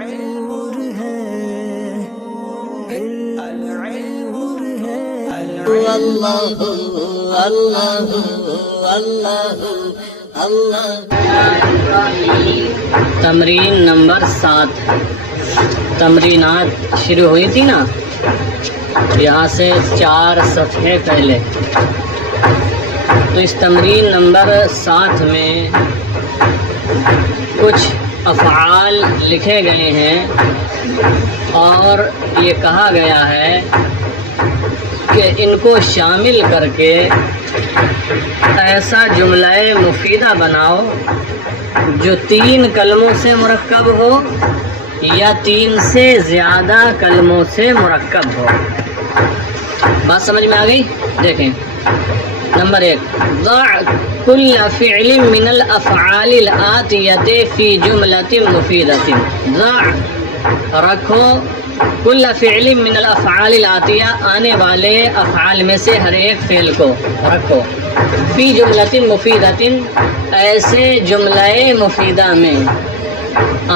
نور ہے نور ہے اللہ اللہ اللہ اللہ۔ تمرین نمبر 7 تمرینات شروع ہوئی تھی نا، یہاں سے 4 صفحے پہلے۔ تو اس تمرین نمبر 7 میں کچھ افعال لکھے گئے ہیں اور یہ کہا گیا ہے کہ ان کو شامل کر کے ایسا جملہ مفیدہ بناؤ جو 3 کلموں سے مرکب ہو یا 3 سے زیادہ کلموں سے مرکب ہو۔ بات سمجھ میں آ گئی؟ دیکھیں نمبر 1، ضع کل فعل من الافعال الآتیۃ فی جملۃ مفیدۃ۔ ضع رکھو، کل فعل من الافعال الآتیہ آنے والے افعال میں سے ہر ایک فعل کو رکھو، فی جملۃ مفیدۃ ایسے جملہ مفیدہ میں،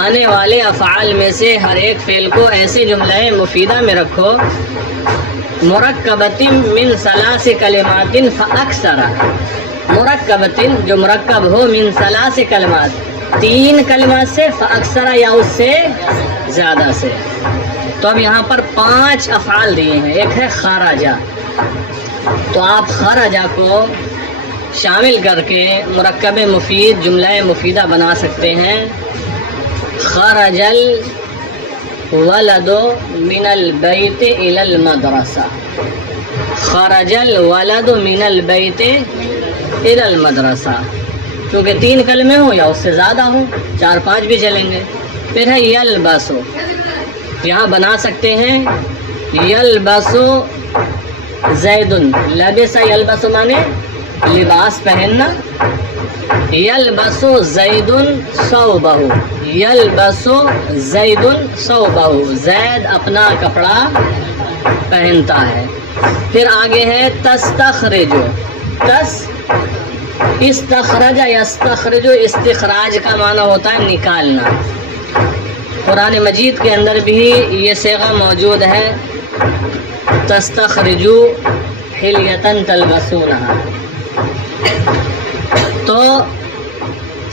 آنے والے افعال میں سے ہر ایک فعل کو ایسے جملہ مفیدہ میں رکھو، مرکبۃ من 3 کلمات فاکثر، مرکبۃ جو مرکب ہو من 3 کلمات 3 کلمات سے، فاکثر یا اس سے زیادہ سے۔ تو اب یہاں پر 5 افعال دیے ہیں، ایک ہے خرجہ، تو آپ خرجہ کو شامل کر کے مرکب مفید جملہ مفیدہ بنا سکتے ہیں۔ خرج الولد من البیت الی المدرسہ، خرج الولد من البیت الی المدرسہ، کیونکہ 3 کلمے ہوں یا اس سے زیادہ ہوں، 4-5 بھی چلیں گے۔ پھر ہے یلبسو، یہاں بنا سکتے ہیں یلبسو زید، لبس یلبسو مانے لباس پہننا، یلبسو زید ثوبہ، یلبسو زید ثوبہ، زید اپنا کپڑا پہنتا ہے۔ پھر آگے ہے تستخرج، استخرج یستخرج، استخراج کا معنی ہوتا ہے نکالنا۔ قرآن مجید کے اندر بھی یہ صیغہ موجود ہے، تستخرجو حلیۃ تلبسونہا۔ تو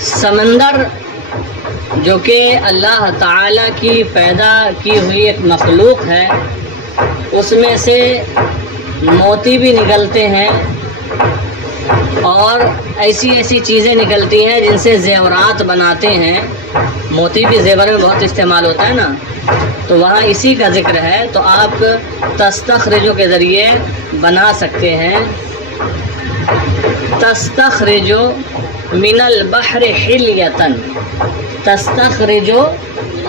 سمندر جو کہ اللہ تعالیٰ کی پیدا کی ہوئی ایک مخلوق ہے، اس میں سے موتی بھی نکلتے ہیں اور ایسی چیزیں نکلتی ہیں جن سے زیورات بناتے ہیں۔ موتی بھی زیور میں بہت استعمال ہوتا ہے نا، تو وہاں اسی کا ذکر ہے، تو آپ تستخرجو کے ذریعے بنا سکتے ہیں، تستخرجو من البحر حلیۃ، تستخرجو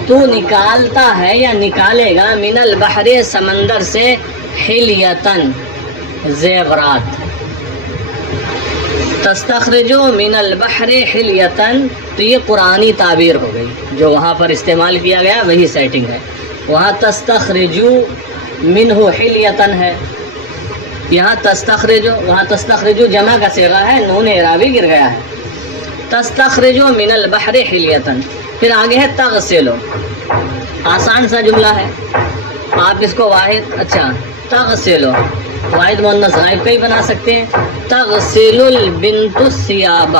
تو نکالتا ہے یا نکالے گا، من البحر سمندر سے، حلیۃ زیورات، تستخرجو من البحر حلیۃ، تو یہ قرآنی تعبیر ہو گئی، جو وہاں پر استعمال کیا گیا وہی سیٹنگ ہے۔ وہاں تستخرجو منہ حلیۃ ہے، یہاں تستخرجو، وہاں تستخرجو جمع کا صیغہ ہے، نون اعرابی گر گیا ہے، تستخرجو من البحر حلیۃ۔ پھر آگے ہے تغسلو، آسان سا جملہ ہے، آپ اس کو واحد، اچھا تغسلو واحد مؤنث غائب کا ہی بنا سکتے ہیں، تغسل البنت الثیاب،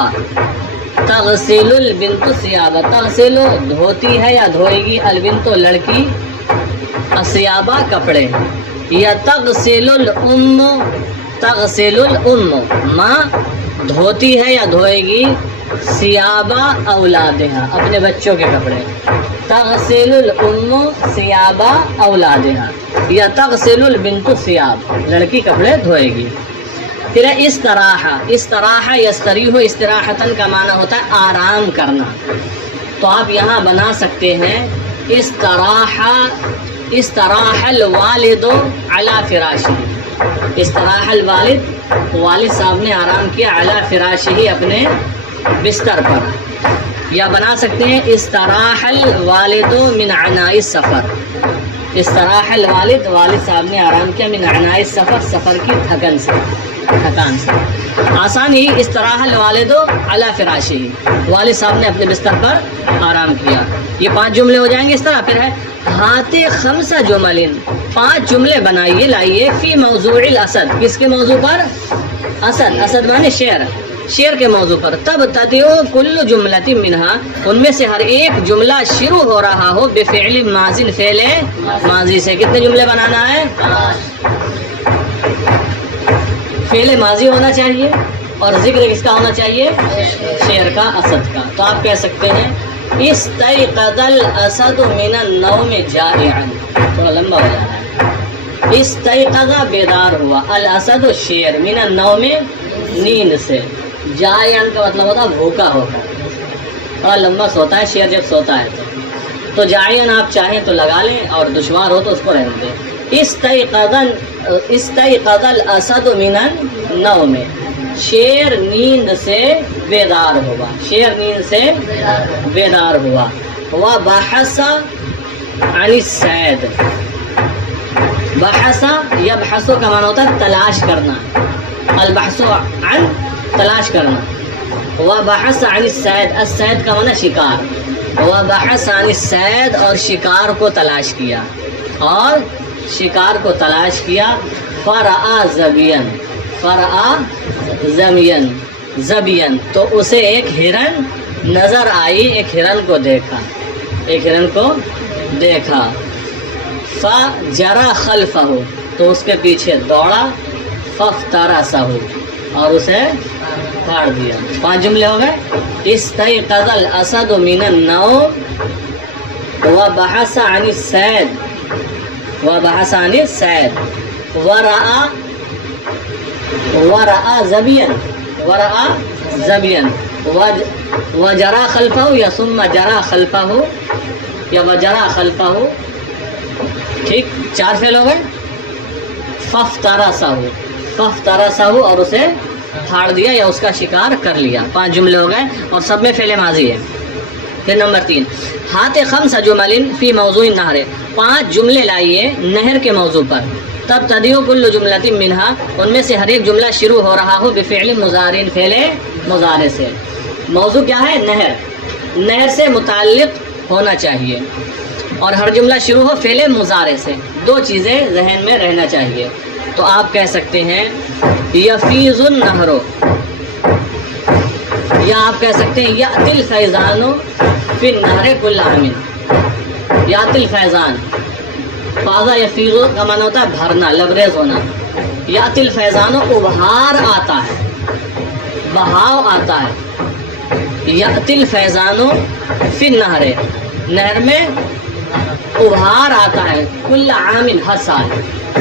تغسل البنت الثیاب، تغسل دھوتی ہے یا دھوئے گی، البنت لڑکی، الثیابہ کپڑے، یا تغسل الام، تغسل الام ماں دھوتی ہے یا دھوئے گی، ثیابہ اولادہا اپنے بچوں کے کپڑے، تغسل الام ثیابہ اولادہا، یا تغسل البنت الثیاب لڑکی کپڑے دھوئے گی۔ پھر استراحہ، استراحہ یستریح استراحتاً کا معنی ہوتا ہے آرام کرنا، تو آپ یہاں بنا سکتے ہیں استراحہ، استراح الوالد علی فراشہ، استراح الوالد، والد صاحب نے آرام کیا، علی فراشہ اپنے بستر پر۔ یا بنا سکتے ہیں استراح الوالد من عناء السفر، استراح الوالد، والد صاحب نے آرام کیا، من عناء السفر، سفر کی تھکن سے۔ تھکان سے. آسان ہی اس طرح الوالد علی فراشہ، والد صاحب نے اپنے بستر پر آرام کیا. یہ 5 جملے ہو جائیں گے اس طرح. پھر ہے ہاتھ 5 جمل، 5 جملے بنائیے لائیے فی موضوع الاسد، کس کے موضوع پر؟ اسد. اسد مانے شعر، شعر کے موضوع پر. تب تدیو کل جملۃ منہا، ان میں سے ہر ایک جملہ شروع ہو رہا ہو بفعل ماضی، فعل ماضی سے. کتنے جملے بنانا ہے؟ فعل ماضی ہونا چاہیے اور ذکر کس کا ہونا چاہیے؟ شعر کا، اسد کا. تو آپ کہہ سکتے ہیں استيقظ الاسد من النوم جائعا. تھوڑا لمبا ہو جا رہا ہے. استيقظ بیدار ہوا، الاسد شعر، من النوم نیند سے، جائعا کا مطلب ہوتا ہے بھوکا ہو کر. بڑا لمبا سوتا ہے شعر جب سوتا ہے تو جائعا آپ چاہیں تو لگا لیں اور دشوار ہو تو اس کو رہنے دیں. استيقظ الاسد من النوم، شیر نیند سے بیدار ہوا، شیر نیند سے بیدار ہوا. وبحث عن الصید، بحث یبحث کا معنی ہوتا ہے تلاش کرنا، البحث عن تلاش کرنا. وبحث عن الصید، الصید کا معنی شکار. وبحث عن الصید، اور شکار کو تلاش کیا، اور شکار کو تلاش کیا. فرآ زبین، فرآ زمین، زبین، تو اسے ایک ہرن نظر آئی، ایک ہرن کو دیکھا، ایک ہرن کو دیکھا. فجرا خلفہ، تو اس کے پیچھے دوڑا. فافترسہ، اور اسے پھاڑ دیا. 5 جملے ہو گئے. استيقظ الاسد من النوم وبحث عن الصید، وبحث عن الصید، ورأى زبین، ورأى زبین، وجرى خلفہ، یا ثم جرى خلفہ، یا وجرى خلفہ. ٹھیک، 4 فعل ہو گئے. فافترسہ، فافترسہ، اور اسے پھاڑ دیا یا اس کا شکار کر لیا. 5 جملے ہو گئے اور سب میں فعل ماضی ہے. پھر نمبر 3، ہاتھ 5 جمل فی موضوع النہر، 5 جملے لائیے نہر کے موضوع پر. تب تدیو کل جملۃ منہا، ان میں سے ہر ایک جملہ شروع ہو رہا ہو بفعل مضارع، فعل مضارع سے. موضوع کیا ہے؟ نہر، نہر سے متعلق ہونا چاہیے، اور ہر جملہ شروع ہو فعل مضارع سے. 2 چیزیں ذہن میں رہنا چاہیے. تو آپ کہہ سکتے ہیں یفیض النہر، یا آپ کہہ سکتے ہیں یأتی الفیضان فی النہر کل عام، یأتی الفیضان. فاضا یفیض کا معنی ہوتا ہے بھرنا، لبریز ہونا. یأتی الفیضان، ابھار آتا ہے، بہاؤ آتا ہے. یأتی الفیضان فی النہر، نہر میں ابھار آتا ہے. کل عام، ہر سال.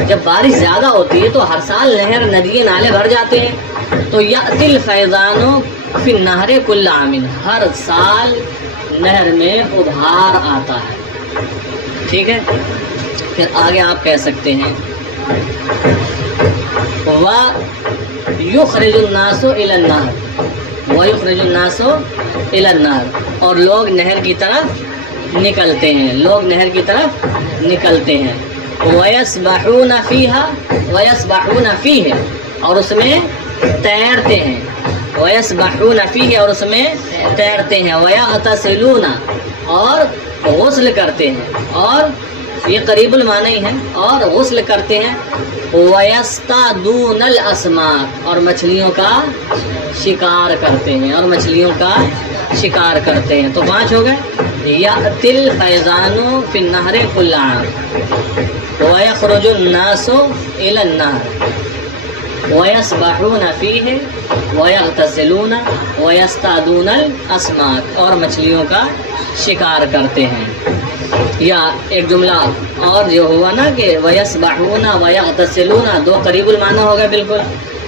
جب بارش زیادہ ہوتی ہے تو ہر سال نہر، ندی، نالے بھر جاتے ہیں. تو یأتی الفیضان فی النہر کل عام، ہر سال نہر میں ابھار آتا ہے. ٹھیک ہے. پھر آگے آپ کہہ سکتے ہیں وَيُخْرِجُ النَّاسُ إِلَى النَّهْرِ، وَيُخْرِجُ النَّاسُ إِلَى النَّهْرِ، اور لوگ نہر کی طرف نکلتے ہیں، لوگ نہر کی طرف نکلتے ہیں. وَيَسْبَحُونَ فِيهَا، وَيَسْبَحُونَ فِيهِ، اور اس میں تیرتے ہیں. وَيَسْبَحُونَ فِيهِ، اور اس میں تیرتے ہیں. وَيَغْتَسِلُونَ، اور غسل کرتے ہیں، اور یہ قریب المعنی ہے، اور غسل کرتے ہیں. وَيَصْطَادُونَ الْأَسْمَاكَ، اور مچھلیوں کا شکار کرتے ہیں، اور مچھلیوں کا شکار کرتے ہیں. تو 5 ہو گئے. یأتی الفیضان فی النہر کل عام، وَيَخْرُجُ النَّاسُ إِلَى النَّهْرِ، وَيَسْبَحُونَ فِيهِ، وَيَغْتَسِلُونَ، وَيَصْطَادُونَ الْأَسْمَاكَ، اور مچھلیوں کا شکار کرتے ہیں. یا ایک جملہ اور جو ہوا نا کہ وَيَسْبَحُونَ وَيَغْتَسِلُونَ، 2 قریب المعنی ہو گئے بالکل.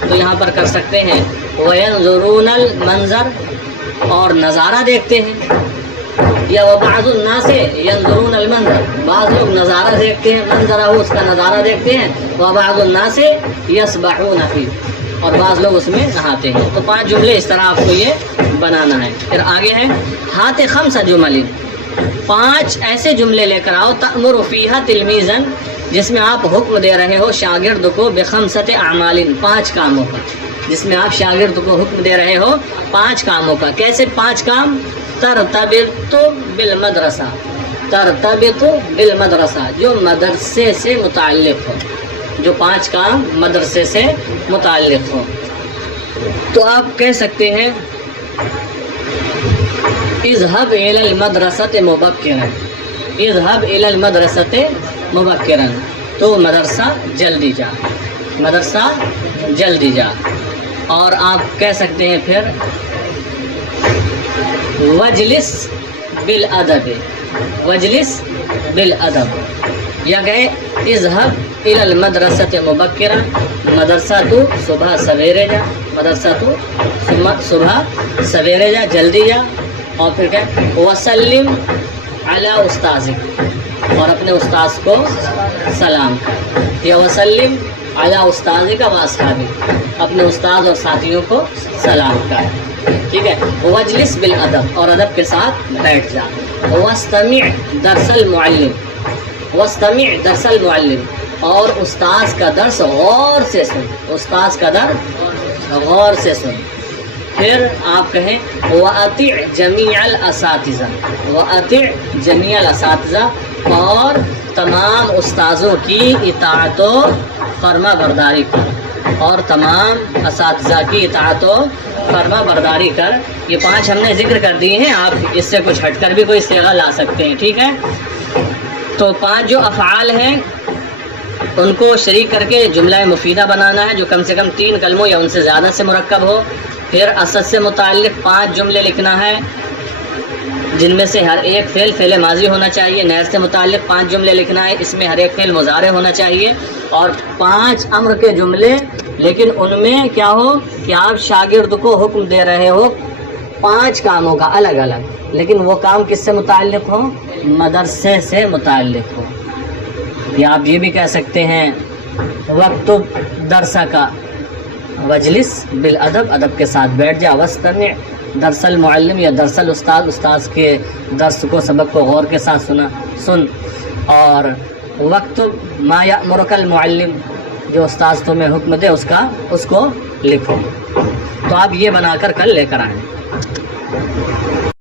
تو یہاں پر کر سکتے ہیں وَيَنظُرُونَ الْمَنظر، اور نظارہ دیکھتے ہیں. یا وَبَعْضُ النَّاسِ يَنظُرُونَ الْمَنظر، بعض لوگ نظارہ دیکھتے ہیں، منظرہ ہو اس کا نظارہ دیکھتے ہیں. وَبَعْضُ النَّاسِ يَسْبَحُونَ فِيهِ، اور بعض لوگ اس میں نہاتے ہیں. تو 5 جملے اس طرح آپ کو یہ بنانا ہے. پھر آگے ہے ہاتھ 5 جمل، 5 ایسے جملے لے کر آؤ تأمر فیہا تلمیزن، جس میں آپ حکم دے رہے ہو شاگرد کو بخمسۃ اعمال، 5 کاموں کا، جس میں آپ شاگرد کو حکم دے رہے ہو 5 کاموں کا۔ کیسے 5 کام؟ ترتبط بالمدرسہ، ترتبط بالمدرسہ، جو مدرسے سے متعلق ہو، جو 5 کام مدرسے سے متعلق ہو۔ تو آپ کہہ سکتے ہیں اذهب الى المدرسة مبکرا، اذهب الى المدرسة مبکرا، تو مدرسہ جلدی جا، مدرسہ جلدی جا۔ اور آپ کہہ سکتے ہیں پھر وجلس بالادب، وجلس بالادب، یا کہے اذهب الى المدرسة مبکرا، مدرسہ تو صبح سویرے جا، مدرسہ تو صبح سویرے جا، جلدی جا۔ اور پھر کہ وسلم علی استاذک، اور اپنے استاذ کو سلام کر، یا وسلم علی استاذک و اصحابک، اپنے استاذ اور ساتھیوں کو سلام کر، ٹھیک ہے۔ وجلس بالادب، اور ادب کے ساتھ بیٹھ جا۔ واستمع درس المعلم، واستمع درس المعلم، اور استاذ کا درس غور سے سن، استاذ کا درس غور سے سن۔ پھر آپ کہیں وَأَطِعْ جَمِيعَ الْأَسَاتِذَةِ، وَأَطِعْ جَمِيعَ الْأَسَاتِذَةِ، اور تمام استاذوں کی اطاعت و فرما برداری کر، اور تمام اساتذہ کی اطاعت و فرما برداری کر۔ یہ 5 ہم نے ذکر کر دیے ہیں، آپ اس سے کچھ ہٹ کر بھی کوئی صیغہ لا سکتے ہیں، ٹھیک ہے۔ تو 5 جو افعال ہیں ان کو شریک کر کے جملہ مفیدہ بنانا ہے، جو کم سے کم 3 کلموں یا ان سے زیادہ سے مرکب ہو۔ پھر اسد سے متعلق 5 جملے لکھنا ہے، جن میں سے ہر ایک فعل ماضی ہونا چاہیے۔ نیر سے متعلق 5 جملے لکھنا ہے، اس میں ہر ایک فعل مضارع ہونا چاہیے، اور 5 امر کے جملے، لیکن ان میں کیا ہو کہ آپ شاگرد کو حکم دے رہے ہو 5 کاموں کا الگ الگ، لیکن وہ کام کس سے متعلق ہو؟ مدرسے سے متعلق ہو۔ یا آپ یہ بھی کہہ سکتے ہیں وقت درسہ کا، وجلس بالادب، ادب کے ساتھ بیٹھ جا، واستمع درس المعلم، یا درس الاستاذ، استاذ کے درس کو، سبق کو غور کے ساتھ سن۔ اور وقت ما یأمرک المعلم، جو استاذ تمہیں حکم دے اس کو لکھو۔ تو آپ یہ بنا کر کل لے کر آئیں۔